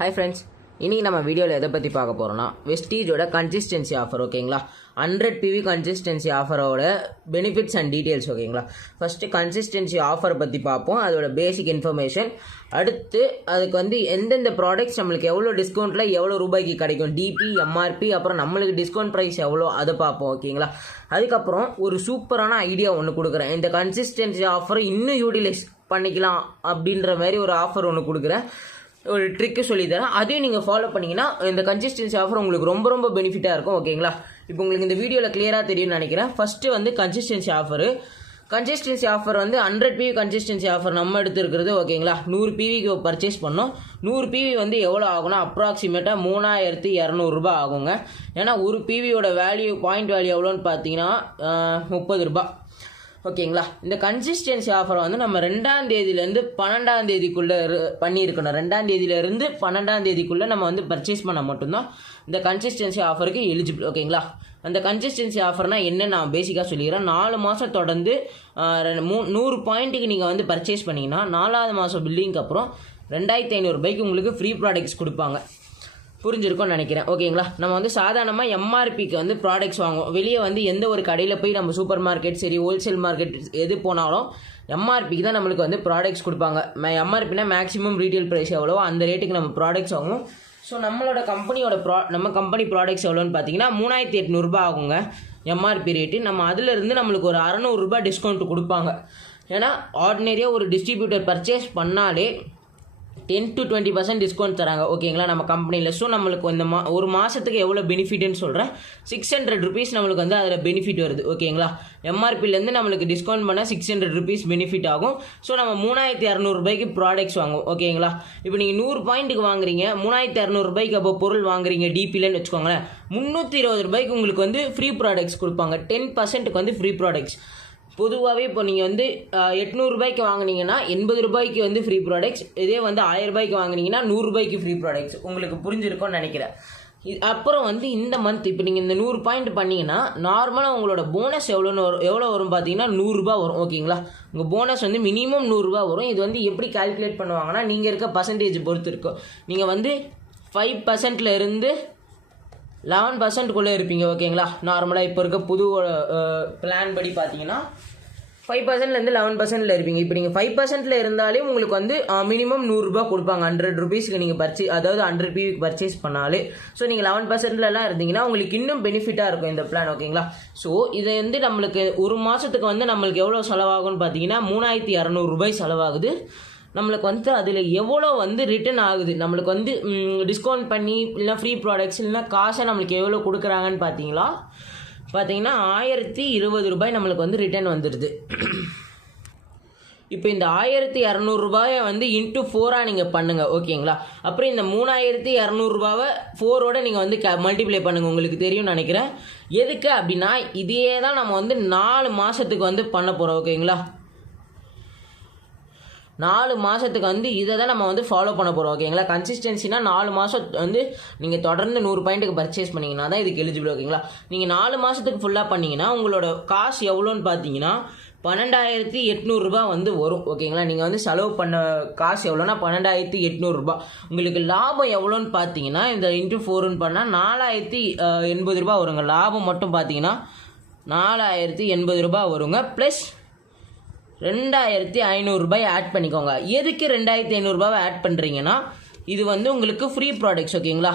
Hi friends, இனி நம்ம வீடியோவில் எதை பற்றி பார்க்க போகிறோம்னா வெஸ்டீஜோட கன்சிஸ்டன்சி ஆஃபர் ஓகேங்களா 100 PV கன்சிஸ்டன்சி ஆஃபரோட பெனிஃபிட்ஸ் அண்ட் டீட்டெயில்ஸ் ஓகேங்களா. ஃபஸ்ட்டு கன்சிஸ்டன்சி ஆஃபரை பற்றி பார்ப்போம், அதோட பேசிக் இன்ஃபர்மேஷன். அடுத்து அதுக்கு எந்தெந்த ப்ராடக்ட்ஸ் நம்மளுக்கு எவ்வளோ டிஸ்கவுண்ட்டில் எவ்வளோ ரூபாய்க்கு கிடைக்கும், டிபி எம்ஆர்பி, அப்புறம் நம்மளுக்கு டிஸ்கவுண்ட் ப்ரைஸ் எவ்வளோ அதை பார்ப்போம் ஓகேங்களா. அதுக்கப்புறம் ஒரு சூப்பரான ஐடியா ஒன்று கொடுக்குறேன். இந்த கன்சிஸ்டன்சி ஆஃபரை இன்னும் யூட்டிலைஸ் பண்ணிக்கலாம் அப்படின்ற மாதிரி ஒரு ஆஃபர் ஒன்று கொடுக்குறேன், ஒரு ட்ரிக்கு சொல்லித்தரேன். அதையும் நீங்கள் ஃபாலோ பண்ணிங்கன்னா இந்த கன்சிஸ்டன்சி ஆஃபர் உங்களுக்கு ரொம்ப ரொம்ப பெனிஃபிட்டாக இருக்கும் ஓகேங்களா. இப்போ உங்களுக்கு இந்த வீடியோவில் கிளியராக தெரியும்னு நினைக்கிறேன். First consistency offer 100 PV consistency offer நம்ம எடுத்துருக்கிறது ஓகேங்களா. 100 PVக்கு பர்ச்சேஸ் பண்ணோம். 100 PV எவ்வளோ ஆகும்னா அப்ராக்சிமேட்டாக 3200 ரூபாய் ஆகுங்க. ஏன்னா ஒரு PVயோட வேல்யூ பாயிண்ட் வேல்யூ எவ்வளோன்னு பார்த்தீங்கன்னா 30 ரூபாய் ஓகேங்களா. இந்த கன்சிஸ்டன்சி ஆஃபர் நம்ம 2ஆம் தேதியிலேருந்து 12ஆம் தேதிக்குள்ளே பண்ணியிருக்கணும். 2ஆம் தேதியிலேருந்து 12ஆம் தேதிக்குள்ளே நம்ம பர்ச்சேஸ் பண்ண மட்டும்தான் இந்த கன்சிஸ்டன்சி ஆஃபருக்கு எலிஜிபிள் ஓகேங்களா. அந்த கன்சிஸ்டன்சி ஆஃபர்னால் என்ன நான் பேசிக்காக சொல்லிக்கிறேன். 4 மாதம் தொடர்ந்து 100 பாயிண்ட்டுக்கு நீங்கள் பர்ச்சேஸ் பண்ணிங்கன்னா 4ஆவது மாதம் பில்லிங்க்கு அப்புறம் 2500 ரூபாய்க்கு உங்களுக்கு ஃப்ரீ ப்ராடக்ட்ஸ் கொடுப்பாங்க. புரிஞ்சிருக்கும்னு நினைக்கிறேன் ஓகேங்களா. நம்ம சாதாரணமாக எம்ஆர்பிக்கு ப்ராடக்ட்ஸ் வாங்குவோம். வெளியே எந்த ஒரு கடையில் போய் நம்ம சூப்பர் மார்க்கெட் சரி ஹோல்சேல் மார்க்கெட் எது போனாலும் எம்ஆர்பிக்கு தான் நம்மளுக்கு ப்ராடக்ட்ஸ் கொடுப்பாங்க. எம்ஆர்பினா மேக்ஸிமம் ரீட்டைல் ப்ரைஸ் எவ்வளோ அந்த ரேட்டுக்கு நம்ம ப்ராடக்ட்ஸ் வாங்குவோம். ஸோ நம்மளோட கம்பெனியோட நம்ம கம்பெனி ப்ராடக்ட்ஸ் எவ்வளோன்னு பார்த்தீங்கன்னா 3800 ரூபாய் ஆகுங்க எம்ஆர்பி ரேட்டு. நம்ம அதிலிருந்து நம்மளுக்கு ஒரு 600 ரூபாய் டிஸ்கவுண்ட் கொடுப்பாங்க. ஏன்னா ஆர்டினரியாக ஒரு டிஸ்ட்ரிபியூட்டர் பர்ச்சேஸ் பண்ணாலே 10 to 20% டிஸ்கவுண்ட் தராங்க ஓகேங்களா நம்ம கம்பெனியில். ஸோ நம்மளுக்கு இந்த ஒரு மாதத்துக்கு எவ்வளோ பெனிஃபிட்னு சொல்கிறேன். 600 ருபீஸ் நம்மளுக்கு அதில் பெனிஃபிட் வருது ஓகேங்களா. எம்ஆர்பிலேருந்து நம்மளுக்கு டிஸ்கவுண்ட் பண்ணால் 600 ருபீஸ் பெனிஃபிட் ஆகும். ஸோ நம்ம 3200 ரூபாய்க்கு ப்ராடக்ட்ஸ் வாங்குவோம் ஓகேங்களா. இப்போ நீங்கள் 100 பாயிண்ட்டுக்கு வாங்குறீங்க, 3200 ரூபாய்க்கு அப்போ பொருள் வாங்குறீங்க டிபிலன்னு வச்சுக்கோங்களேன். 320 ரூபாய்க்கு உங்களுக்கு ஃப்ரீ ப்ராடக்ட்ஸ் கொடுப்பாங்க. 10%க்கு ஃப்ரீ ப்ராடக்ட்ஸ். பொதுவாகவே இப்போ நீங்கள் 800 ரூபாய்க்கு வாங்கினீங்கன்னா 80 ரூபாய்க்கு ஃப்ரீ ப்ராடக்ட்ஸ். இதே 1000 ரூபாய்க்கு வாங்கினீங்கன்னா 100 ரூபாய்க்கு ஃப்ரீ ப்ராடக்ட்ஸ். உங்களுக்கு புரிஞ்சிருக்கும்னு நினைக்கிறேன். அப்புறம் இந்த மந்த் இப்போ நீங்கள் இந்த 100 பாயிண்ட் பண்ணிங்கன்னா நார்மலாக உங்களோட போனஸ் எவ்வளோ வரும் பார்த்தீங்கன்னா 100 ரூபா வரும் ஓகேங்களா. உங்கள் போனஸ் மினிமம் 100 ரூபா வரும். இது எப்படி கால்குலேட் பண்ணுவாங்கன்னா நீங்கள் இருக்க பர்சன்டேஜ் பொறுத்து இருக்கும். நீங்கள் 5% இருந்து 11%க்குள்ளே இருப்பீங்க ஓகேங்களா. நார்மலாக இப்போ இருக்க புது பிளான் படி பார்த்தீங்கன்னா 5%லேருந்து 11% இருப்பீங்க. இப்போ நீங்கள் 5% இருந்தாலே உங்களுக்கு மினிமம் 100 ரூபா கொடுப்பாங்க. 100 ருபீஸ்க்கு நீங்கள் அதாவது 100 PV பர்ச்சேஸ் பண்ணாலே. ஸோ நீங்கள் 11%லாம் இருந்தீங்கன்னா உங்களுக்கு இன்னும் பெனிஃபிட்டாக இருக்கும் இந்த பிளான் ஓகேங்களா. ஸோ இதை நம்மளுக்கு ஒரு மாதத்துக்கு நம்மளுக்கு எவ்வளோ செலவாகும்னு பார்த்தீங்கன்னா 3200 ரூபாய் செலவாகுது. நம்மளுக்கு அதில் எவ்வளோ ரிட்டர்ன் ஆகுது, நம்மளுக்கு டிஸ்கவுண்ட் பண்ணி இல்லைனா ஃப்ரீ ப்ராடக்ட்ஸ் இல்லைனா காசை நம்மளுக்கு எவ்வளோ கொடுக்குறாங்கன்னு பார்த்தீங்கன்னா 1020 ரூபாய் நம்மளுக்கு ரிட்டர்ன் வந்துடுது. இப்போ இந்த 1200 ரூபாயை இன்ட்டு 4ஆக நீங்கள் பண்ணுங்கள் ஓகேங்களா. அப்புறம் இந்த 3200 ரூபாவை 4ஓட நீங்கள் மல்டிப்ளை பண்ணுங்கள். உங்களுக்கு தெரியும்னு நினைக்கிறேன். எதுக்கு அப்படின்னா இதே தான் நம்ம 4 மாதத்துக்கு பண்ண போகிறோம் ஓகேங்களா. 4 மாதத்துக்கு இதை தான் நம்ம ஃபாலோ பண்ண போகிறோம் ஓகேங்களா. கன்சிஸ்டன்சினா 4 மாதம் நீங்கள் தொடர்ந்து 100 பாயிண்ட்டுக்கு பர்ச்சேஸ் பண்ணிங்கன்னா தான் இதுக்கு எலிஜிபிள் ஓகேங்களா. நீங்கள் 4 மாதத்துக்கு ஃபுல்லாக பண்ணிங்கன்னா உங்களோட காசு எவ்வளோன்னு பார்த்தீங்கன்னா 12800 ரூபாய் வரும் ஓகேங்களா. நீங்கள் செலவு பண்ண காசு எவ்வளோனா 12800 ரூபாய். உங்களுக்கு லாபம் எவ்வளோன்னு பார்த்தீங்கன்னா இந்த இன்ட்டு 4ன்னு பண்ணால் 4080 ரூபாய் வருங்க. லாபம் மட்டும் பார்த்தீங்கன்னா 4080 ரூபாய் வருங்க. ப்ளஸ் 2500 ரூபாய் ஆட் பண்ணிக்கோங்க. எதுக்கு 2500 ரூபாவை ஆட் பண்ணுறீங்கன்னா இது உங்களுக்கு ஃப்ரீ ப்ராடக்ட்ஸ் ஓகேங்களா.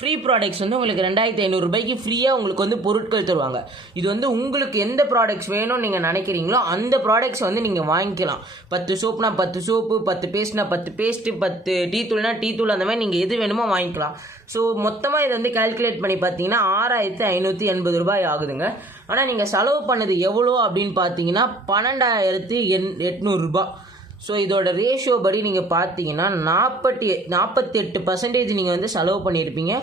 ஃப்ரீ ப்ராடக்ட்ஸ் உங்களுக்கு 2500 ரூபாய்க்கு ஃப்ரீயாக உங்களுக்கு பொருட்கள் தருவாங்க. இது உங்களுக்கு எந்த ப்ராடக்ட்ஸ் வேணும்னு நீங்கள் நினைக்கிறீங்களோ அந்த ப்ராடக்ட்ஸ் நீங்கள் வாங்கிக்கலாம். 10 சோப்னா 10 சோப்பு, 10 பேஸ்ட்னா 10 பேஸ்ட்டு, 10 டீ தூள்னா டீ தூள், அந்த மாதிரி நீங்கள் எது வேணுமோ வாங்கிக்கலாம். ஸோ மொத்தமாக இதை கால்குலேட் பண்ணி பார்த்தீங்கன்னா 6580 ரூபாய் ஆகுதுங்க. ஆனால் நீங்கள் செலவு பண்ணது எவ்வளோ அப்படின்னு பார்த்தீங்கன்னா 12800 ரூபாய். ஸோ இதோட ரேஷியோ படி நீங்கள் பார்த்தீங்கன்னா 48% நீங்கள் செலவு பண்ணியிருப்பீங்க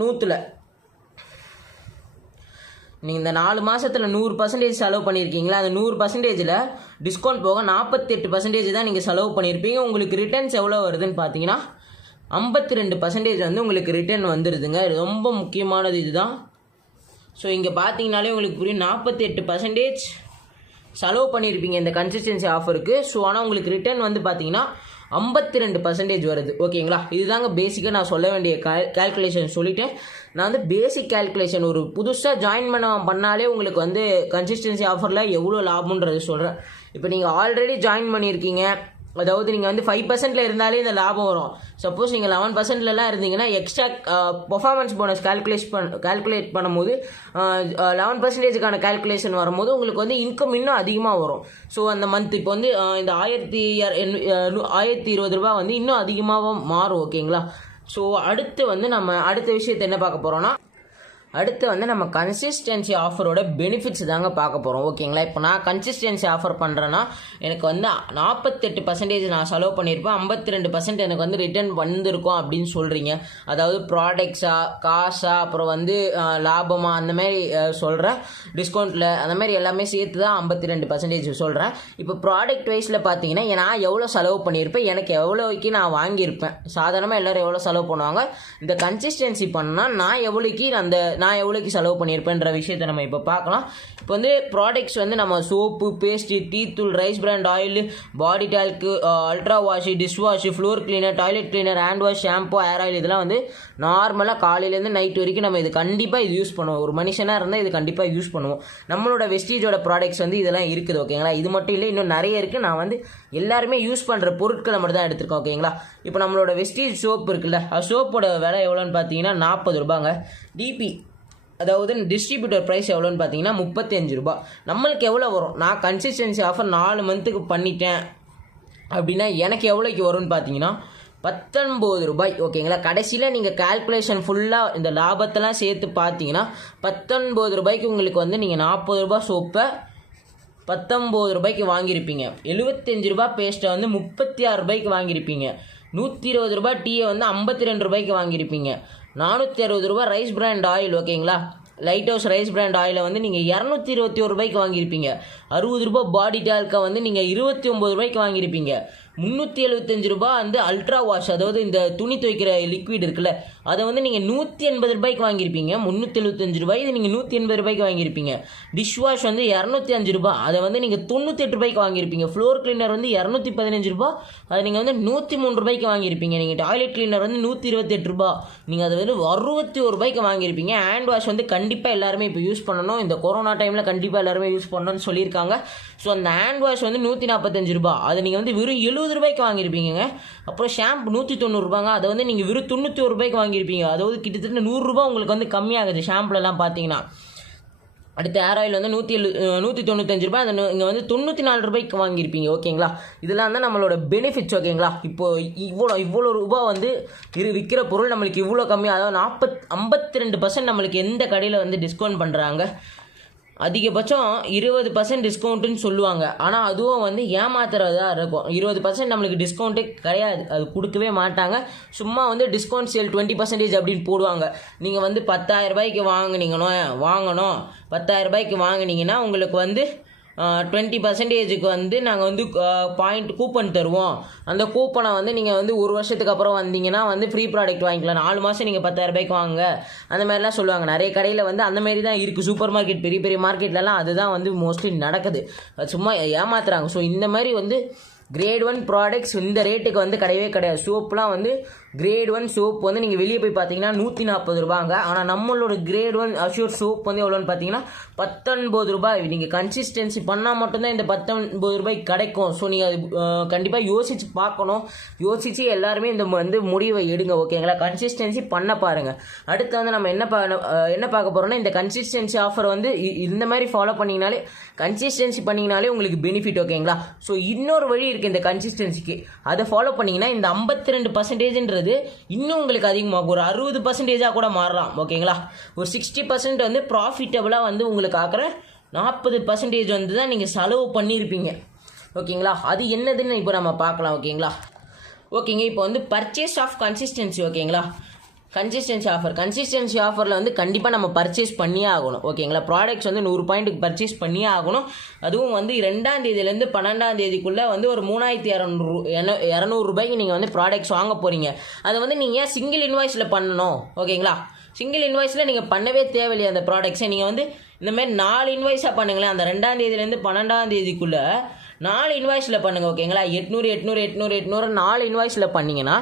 100ல். நீங்கள் இந்த 4 மாதத்தில் 100% செலவு பண்ணியிருக்கீங்களா, அந்த 100%ல் டிஸ்கவுண்ட் போக 48% தான் நீங்கள் செலவு பண்ணியிருப்பீங்க. உங்களுக்கு ரிட்டர்ன்ஸ் எவ்வளோ வருதுன்னு பார்த்தீங்கன்னா 52% உங்களுக்கு ரிட்டர்ன் வந்துடுதுங்க. ரொம்ப முக்கியமானது இதுதான். ஸோ இங்கே பார்த்தீங்கனாலே உங்களுக்கு புரியும். 48% செலவு பண்ணியிருப்பீங்க இந்த கன்சிஸ்டன்சி ஆஃபருக்கு. ஸோ ஆனால் உங்களுக்கு ரிட்டர்ன் வந்து பார்த்தீங்கன்னா 52% வருது. ஓகேங்களா, இதுதாங்க பேசிக்காக நான் சொல்ல வேண்டிய கால்குலேஷன் சொல்லிட்டேன். நான் வந்து பேசிக் கால்குலேஷன் ஒரு புதுசாக ஜாயின் பண்ணாலே உங்களுக்கு வந்து கன்சிஸ்டன்சி ஆஃபரில் எவ்வளோ லாபம்ன்றது சொல்கிறேன். இப்போ நீங்கள் ஆல்ரெடி ஜாயின் பண்ணியிருக்கீங்க, அதாவது நீங்கள் வந்து 5% இருந்தாலே இந்த லாபம் வரும். சப்போஸ் நீங்கள் 11%லாம் இருந்தீங்கன்னா எக்ஸ்ட்ரா பர்ஃபார்மன்ஸ் போனஸ் கால்குலேட் பண்ணும்போது 11%க்கான கால்குலேஷன் வரும்போது உங்களுக்கு வந்து இன்கம் இன்னும் அதிகமாக வரும். ஸோ அந்த மந்த் இப்போ வந்து இந்த 1020 ரூபா வந்து இன்னும் அதிகமாக மாறும். ஓகேங்களா, ஸோ அடுத்து வந்து நம்ம அடுத்த விஷயத்தை என்ன பார்க்க போகிறோன்னா, அடுத்து வந்து நம்ம கன்சிஸ்டன்சி ஆஃபரோட பெனிஃபிட்ஸ் தாங்க பார்க்க போகிறோம். ஓகேங்களா, இப்போ நான் கன்சிஸ்டன்சி ஆஃபர் பண்ணுறேன்னா எனக்கு வந்து 48% நான் செலவு பண்ணியிருப்பேன், 52% எனக்கு வந்து ரிட்டர்ன் வந்திருக்கும் அப்படின்னு சொல்கிறீங்க. அதாவது ப்ராடக்ட்ஸா, காசா, அப்புறம் வந்து லாபமா, அந்த மாதிரி சொல்கிறேன். டிஸ்கவுண்ட்டில் அந்த மாதிரி எல்லாமே சேர்த்து தான் 52% சொல்கிறேன். இப்போ ப்ராடக்ட் வைஸில் பார்த்தீங்கன்னா நான் எவ்வளோ செலவு பண்ணியிருப்பேன், எனக்கு எவ்வளோக்கு நான் வாங்கியிருப்பேன். சாதாரணமாக எல்லோரும் எவ்வளோ செலவு பண்ணுவாங்க, இந்த கன்சிஸ்டன்சி பண்ணால் நான் எவ்வளோக்கு செலவு பண்ணியிருப்பேன்ற விஷயத்தை நம்ம இப்போ பார்க்கலாம். இப்போ வந்து ப்ராடக்ட்ஸ் வந்து நம்ம சோப்பு, பேஸ்ட்டு, டீ தூள், rice bran oil, body talc, ultra wash, dish wash, floor cleaner, toilet cleaner, hand wash, shampoo, hair oil, இதெல்லாம் வந்து நார்மலாக காலையிலேருந்து நைட் வரைக்கும் நம்ம இது கண்டிப்பாக இது யூஸ் பண்ணுவோம். ஒரு மனுஷனாக இருந்தால் இது கண்டிப்பாக யூஸ் பண்ணுவோம். நம்மளோட வெஸ்டீஜோட ப்ராடக்ட்ஸ் வந்து இதெல்லாம் இருக்குது. ஓகேங்களா, இது மட்டும் இல்லை, இன்னும் நிறைய இருக்குது. நான் வந்து எல்லாருமே யூஸ் பண்ணுற பொருட்களை மட்டும் தான் எடுத்திருக்கேன். ஓகேங்களா, இப்போ நம்மளோட வெஸ்டீஜ் சோப் இருக்குல்ல, சோப்போட விலை எவ்வளோன்னு பார்த்தீங்கன்னா 40 ரூபாங்க. டிபி அதாவது டிஸ்ட்ரிபியூட்டர் ப்ரைஸ் எவ்வளோன்னு பார்த்தீங்கன்னா 35 ரூபா. நம்மளுக்கு எவ்வளோ வரும், நான் கன்சிஸ்டன்சி ஆஃபர் 4 மந்த்துக்கு பண்ணிட்டேன் அப்படின்னா எனக்கு எவ்வளோக்கு வரும்னு பார்த்தீங்கன்னா 19 ரூபாய். ஓகேங்களா, கடைசியில் நீங்கள் கால்குலேஷன் ஃபுல்லாக இந்த லாபத்தெல்லாம் சேர்த்து பார்த்தீங்கன்னா 19 ரூபாய்க்கு உங்களுக்கு வந்து நீங்கள் 40 ரூபா சோப்பை 19 ரூபாய்க்கு வாங்கியிருப்பீங்க. 75 ரூபா பேஸ்ட்டை வந்து 36 ரூபாய்க்கு வாங்கியிருப்பீங்க. 120 ரூபா டீயை வந்து 52 ரூபாய்க்கு வாங்கியிருப்பீங்க. 460 ரூபா ரைஸ் பிராண்ட் ஆயில், ஓகேங்களா, லைட் ஹவுஸ் ரைஸ் பிராண்ட் ஆயிலை வந்து நீங்கள் 221 ரூபாய்க்கு வாங்கியிருப்பீங்க. 60 ரூபா பாடி டால்க்கை வந்து நீங்கள் 29 ரூபாய்க்கு வாங்கியிருப்பீங்க. 375 ரூபா வந்து அல்ட்ரா வாஷ், அதாவது இந்த துணி துவைக்கிற லிக்விட் இருக்குல்ல, அதை வந்து நீங்கள் 180 ரூபாய்க்கு வாங்கியிருப்பீங்க. 375 ரூபாய், இது நீங்கள் 180 ரூபாய்க்கு வாங்கியிருப்பீங்க. டிஷ் வாஷ் வந்து 205 ரூபா, அதை வந்து நீங்கள் 98 ரூபாய்க்கு வாங்கியிருப்பீங்க. ஃப்ளோர் கிளீனர் வந்து 215 ரூபா, அதை நீங்கள் வந்து 103 ரூபாய்க்கு வாங்கியிருப்பீங்க. நீங்கள் டாய்லெட் கிளீனர் வந்து 128 ரூபா, நீங்கள் அதை வந்து 61 ரூபாய்க்கு வாங்கியிருப்பீங்க. ஹேண்ட் வாஷ் வந்து கண்டிப்பாக எல்லாருமே இப்போ யூஸ் பண்ணணும், இந்த கொரோனா டைமில் கண்டிப்பாக எல்லாருமே யூஸ் பண்ணணும்னு சொல்லியிருக்காங்க. ஸோ அந்த ஹேண்ட் வாஷ் வந்து 145 ரூபா, அதை நீங்கள் வந்து வெறும் 70 ரூபாய்க்கு வாங்கியிருப்பீங்க. அப்புறம் ஷாம்பு 190 ரூபாங்க, அதை வந்து நீங்கள் வெறும் 91 ரூபாய்க்கு வாங்கியிருப்பீங்க. அதாவது கிட்டத்தட்ட 100 ரூபா உங்களுக்கு வந்து கம்மியாகுது ஷாம்புலலாம் பார்த்தீங்கன்னா. அடுத்து ஹேர் ஆயில் வந்து 195 ரூபாய், அதை இங்கே வந்து 94 ரூபாய்க்கு வாங்கியிருப்பீங்க. ஓகேங்களா, இதெல்லாம் தான் நம்மளோட பெனிஃபிட்ஸ். ஓகேங்களா, இப்போது இவ்வளோ ரூபா வந்து விற்கிற பொருள் நம்மளுக்கு இவ்வளோ கம்மியாக, அதாவது 52% நம்மளுக்கு எந்த கடையில் வந்து டிஸ்கவுண்ட் பண்ணுறாங்க. அதிகபட்சம் 20% டிஸ்கவுண்ட்டுன்னு சொல்லுவாங்க, ஆனால் அதுவும் வந்து ஏமாத்துறதா இருக்கும். 20% நம்மளுக்கு டிஸ்கவுண்ட்டே கிடையாது, அது கொடுக்கவே மாட்டாங்க. சும்மா வந்து டிஸ்கவுண்ட் சேல் 20% அப்படின்னு போடுவாங்க. நீங்கள் வந்து 10,000 ரூபாய்க்கு வாங்கணும் 10,000 ரூபாய்க்கு வாங்கினீங்கன்னா உங்களுக்கு வந்து 20%க்கு வந்து நாங்கள் வந்து பாயிண்ட் கூப்பன் தருவோம். அந்த கூப்பனை வந்து நீங்கள் வந்து ஒரு வருஷத்துக்கு அப்புறம் வந்தீங்கன்னா வந்து ஃப்ரீ ப்ராடக்ட் வாங்கிக்கலாம். 4 மாதம் நீங்கள் 10,000 ரூபாய்க்கு வாங்க, அந்த மாதிரிலாம் சொல்லுவாங்க. நிறைய கடையில் வந்து அந்த மாதிரி தான் இருக்குது. சூப்பர் மார்க்கெட், பெரிய பெரிய மார்க்கெட்லலாம் அதுதான் வந்து மோஸ்ட்லி நடக்குது. சும்மா ஏமாத்துறாங்க. ஸோ இந்த மாதிரி வந்து கிரேட் 1 ப்ராடக்ட்ஸ் இந்த ரேட்டுக்கு வந்து கிடையவே கிடையாது. சோப்லாம் வந்து கிரேட் 1 சோப் வந்து நீங்கள் வெளியே போய் பார்த்தீங்கன்னா 140 ரூபாங்க. ஆனால் நம்மளோட கிரேட் 1 அஷ்யூர் சோப் வந்து எவ்வளோன்னு பார்த்தீங்கன்னா 19 ரூபாய். நீங்கள் கன்சிஸ்டன்சி பண்ணால் மட்டும்தான் இந்த 19 ரூபாய்க்கு கிடைக்கும். ஸோ நீங்கள் அது கண்டிப்பாக யோசித்து பார்க்கணும். யோசித்து எல்லாருமே இந்த வந்து முடிவை எடுங்க. ஓகேங்களா, கன்சிஸ்டன்சி பண்ண பாருங்கள். அடுத்து வந்து நம்ம என்ன பார்க்க போகிறோம்னா, இந்த கன்சிஸ்டன்சி ஆஃபர் வந்து இந்த மாதிரி ஃபாலோ பண்ணிங்கனாலே, கன்சிஸ்டன்சி பண்ணிங்கனாலே உங்களுக்கு பெனிஃபிட். ஓகேங்களா, ஸோ இன்னொரு வழி இருக்குது இந்த கன்சிஸ்டன்சிக்கு. அதை ஃபாலோ பண்ணிங்கன்னா இந்த 52% இன்னும் உங்களுக்கு அதிகமாக ஒரு 60% கூட மாறலாம். ஓகேங்களா, ஒரு 60% வந்து ப்ராஃபிட்டபுளாக வந்து உங்களுக்கு ஆக்கிற 40% வந்து தான் நீங்கள் செலவு பண்ணியிருப்பீங்க. ஓகேங்களா, அது என்னதுன்னு இப்போ நம்ம பார்க்கலாம். ஓகேங்க, இப்போ வந்து பர்ச்சேஸ் ஆஃப் கன்சிஸ்டன்சி. ஓகேங்களா, கன்சிஸ்டன்சி ஆஃபரில் வந்து கண்டிப்பாக நம்ம பர்ச்சேஸ் பண்ணியே ஆகணும். ஓகேங்களா, ப்ராடக்ட்ஸ் வந்து 100 பாயிண்ட்டுக்கு பர்ச்சேஸ் பண்ணியே ஆகணும். அதுவும் வந்து 2ஆம் தேதியிலேருந்து 12ஆம் தேதிக்குள்ளே வந்து ஒரு 3,200 ரூபாய்க்கு நீங்கள் வந்து ப்ராடக்ட்ஸ் வாங்க போகிறீங்க. அதை வந்து நீங்கள் சிங்கிள் இன்வாய்ஸில் பண்ணணும். ஓகேங்களா, சிங்கிள் இன்வாய்ஸில் நீங்கள் பண்ணவே தேவையில்லையா அந்த ப்ராடக்ட்ஸை. நீங்கள் வந்து இந்தமாதிரி 4 இன்வாய்ஸாக பண்ணுங்களேன். அந்த 2ஆம் தேதியிலேருந்து 12ஆம் தேதிக்குள்ளே 4 இன்வாய்ஸில் பண்ணுங்கள் ஓகேங்களா. 800 800 800 800 4 இன்வாய்ஸில் பண்ணிங்கன்னா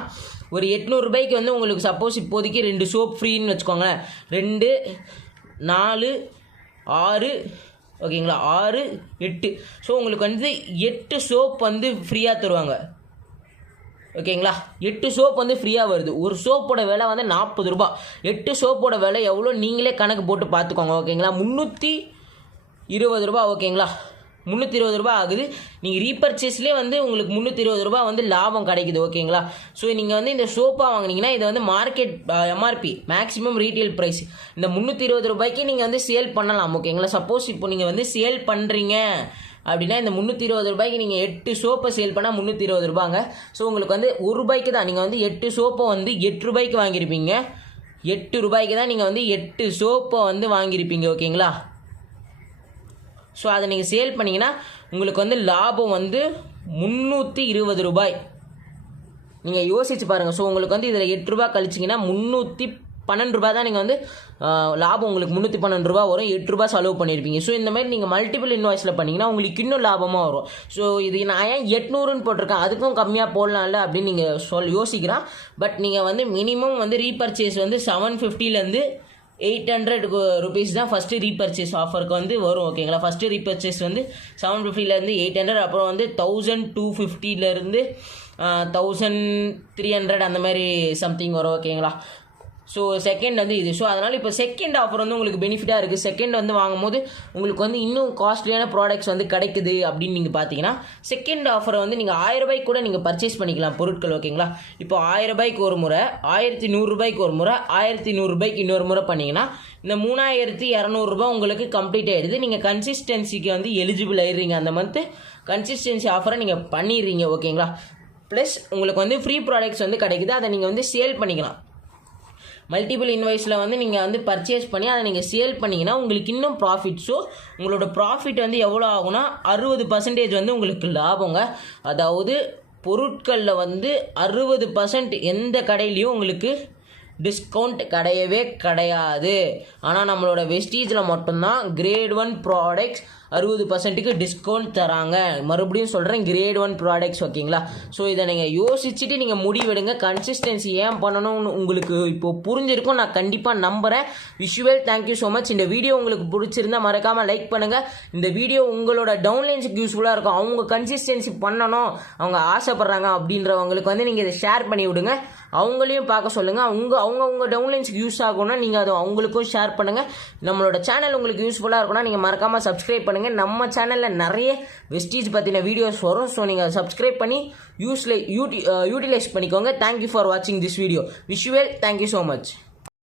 ஒரு 800 ரூபாய்க்கு வந்து உங்களுக்கு சப்போஸ் இப்போதைக்கு 2 சோப் ஃப்ரீன்னு வச்சுக்கோங்களேன். 2 4 6 ஓகேங்களா, 6 8. ஸோ உங்களுக்கு வந்து 8 சோப் வந்து ஃப்ரீயாக தருவாங்க ஓகேங்களா. 8 சோப் வந்து ஃப்ரீயாக வருது. ஒரு சோப்போட விலை வந்து 40 ரூபா. 8 சோப்போட விலை எவ்வளோ நீங்களே கணக்கு போட்டு பார்த்துக்கோங்க ஓகேங்களா. 320 ரூபா ஓகேங்களா. 320 ரூபா ஆகுது. நீங்கள் ரீபர்ச்சேஸ்லேயே வந்து உங்களுக்கு 320 ரூபா வந்து லாபம் கிடைக்குது ஓகேங்களா. ஸோ நீங்கள் வந்து இந்த சோப்பாக வாங்கினீங்கன்னா இது வந்து market MRP maximum retail price. இந்த 320 ரூபாய்க்கு நீங்கள் வந்து சேல் பண்ணலாம் ஓகேங்களா. சப்போஸ் இப்போ நீங்கள் வந்து சேல் பண்ணுறீங்க அப்படின்னா இந்த 320 ரூபாய்க்கு நீங்கள் 8 சோப்பை சேல் பண்ணால் 320 ரூபாங்க. ஸோ உங்களுக்கு வந்து 1 ரூபாய்க்கு தான் நீங்கள் வந்து 8 சோப்பை வந்து 8 ரூபாய்க்கு வாங்கியிருப்பீங்க. 8 ரூபாய்க்கு தான் நீங்கள் வந்து 8 சோப்பை வந்து வாங்கியிருப்பீங்க ஓகேங்களா. ஸோ அதை நீங்கள் சேல் பண்ணிங்கன்னா உங்களுக்கு வந்து லாபம் வந்து 320 ரூபாய். நீங்கள் யோசிச்சு பாருங்கள். ஸோ உங்களுக்கு வந்து இதில் 8 ரூபா கழிச்சிங்கன்னா 312 ரூபா தான் நீங்கள் வந்து லாபம் உங்களுக்கு 312 ரூபா வரும். 8 ரூபா செலவு பண்ணியிருப்பீங்க. ஸோ இந்த மாதிரி நீங்கள் மல்டிபிள் இன்வாய்ஸில் பண்ணிங்கன்னா உங்களுக்கு இன்னும் லாபமாக வரும். ஸோ இது நான் ஏன் 800ன்னு போட்டிருக்கேன், அதுக்கும் கம்மியாக போடலாம்ல அப்படின்னு நீங்கள் யோசிக்கிறேன். பட் நீங்கள் வந்து மினிமம் வந்து ரீபர்ச்சேஸ் வந்து 750லேருந்து 800 ருபீஸ் தான் ஃபஸ்ட்டு ரீபர்ச்சேஸ் ஆஃபருக்கு வந்து வரும் ஓகேங்களா. ஃபஸ்ட்டு ரீபர்ச்சேஸ் வந்து 750லேருந்து 800, அப்புறம் வந்து 1250லேருந்து 1300 அந்த மாதிரி சம்திங் வரும் ஓகேங்களா. ஸோ செகண்ட் வந்து இது. ஸோ அதனால் இப்போ செகண்ட் ஆஃபர் வந்து உங்களுக்கு பெனிஃபிட்டாக இருக்குது. செகண்ட் வந்து வாங்கும்போது உங்களுக்கு வந்து இன்னும் காஸ்ட்லியான ப்ராடக்ட்ஸ் வந்து கிடைக்குது அப்படின்னு நீங்கள் பார்த்தீங்கன்னா செகண்ட் ஆஃபரை வந்து நீங்கள் 1000 ரூபாய்க்கு கூட நீங்கள் பர்ச்சேஸ் பண்ணிக்கலாம் பொருட்கள் ஓகேங்களா. இப்போ 1000 ரூபாய்க்கு ஒரு முறை, 1100 ரூபாய்க்கு ஒரு முறை, 1100 ரூபாய்க்கு இன்னொரு முறை பண்ணிங்கன்னா இந்த 3200 ரூபாய் உங்களுக்கு கம்ப்ளீட் ஆகிடுது. நீங்கள் கன்சிஸ்டன்சிக்கு வந்து எலிஜிபிள் ஆகிடுறீங்க. அந்த மந்த்து கன்சிஸ்டன்சி ஆஃபரை நீங்கள் பண்ணிடுறீங்க ஓகேங்களா. ப்ளஸ் உங்களுக்கு வந்து ஃப்ரீ ப்ராடக்ட்ஸ் வந்து கிடைக்குது. அதை நீங்கள் வந்து சேல் பண்ணிக்கலாம். மல்டிபிள் இன்வாய்ஸில் வந்து நீங்கள் வந்து பர்ச்சேஸ் பண்ணி அதை நீங்கள் சேல் பண்ணிங்கன்னா உங்களுக்கு இன்னும் ப்ராஃபிட். ஸோ உங்களோட ப்ராஃபிட் வந்து எவ்வளோ ஆகுனா 60% வந்து உங்களுக்கு லாபங்க. அதாவது பொருட்களில் வந்து 60% எந்த கடையிலையும் உங்களுக்கு டிஸ்கவுண்ட் கிடையவே கிடையாது. ஆனால் நம்மளோட வெஸ்டீஜில் மட்டும்தான் கிரேட் 1 ப்ராடக்ட்ஸ் 60%க்கு டிஸ்கவுண்ட் தராங்க. மறுபடியும் சொல்கிறேன், கிரேட் 1 ப்ராடக்ட்ஸ் ஓகேங்களா. ஸோ இதை நீங்கள் யோசிச்சுட்டு நீங்கள் முடிவெடுங்க. கன்சிஸ்டன்சி ஏன் பண்ணணும்னு உங்களுக்கு இப்போ புரிஞ்சிருக்கும் நான் கண்டிப்பாக நம்புகிறேன். Visual thank you so much. இந்த வீடியோ உங்களுக்கு பிடிச்சிருந்தா மறக்காமல் லைக் பண்ணுங்கள். இந்த வீடியோ உங்களோட டவுன்லைன்ஸுக்கு யூஸ்ஃபுல்லாக இருக்கும். அவங்க கன்சிஸ்டன்சி பண்ணணும், அவங்க ஆசைப்பட்றாங்க அப்படின்றவங்களுக்கு வந்து நீங்கள் இதை ஷேர் பண்ணி விடுங்க. அவங்களையும் பார்க்க சொல்லுங்கள். அவங்க டவுன்லைன்ஸுக்கு யூஸ் ஆகும்னா நீங்கள் அதை அவங்களுக்கும் ஷேர் பண்ணுங்கள். நம்மளோட சேனல் உங்களுக்கு யூஸ்ஃபுல்லாக இருக்கும்னா நீங்கள் மறக்காமல் சப்ஸ்கிரைப் பண்ணுங்கள். நம்ம சேனலில் நிறைய வெஸ்டீஜ் பற்றின வீடியோஸ் வரும். ஸோ நீங்கள் சப்ஸ்கிரைப் பண்ணி யூட்டிலைஸ் பண்ணிக்கோங்க. தேங்க்யூ ஃபார் வாட்சிங் this video. Visual thank you so much.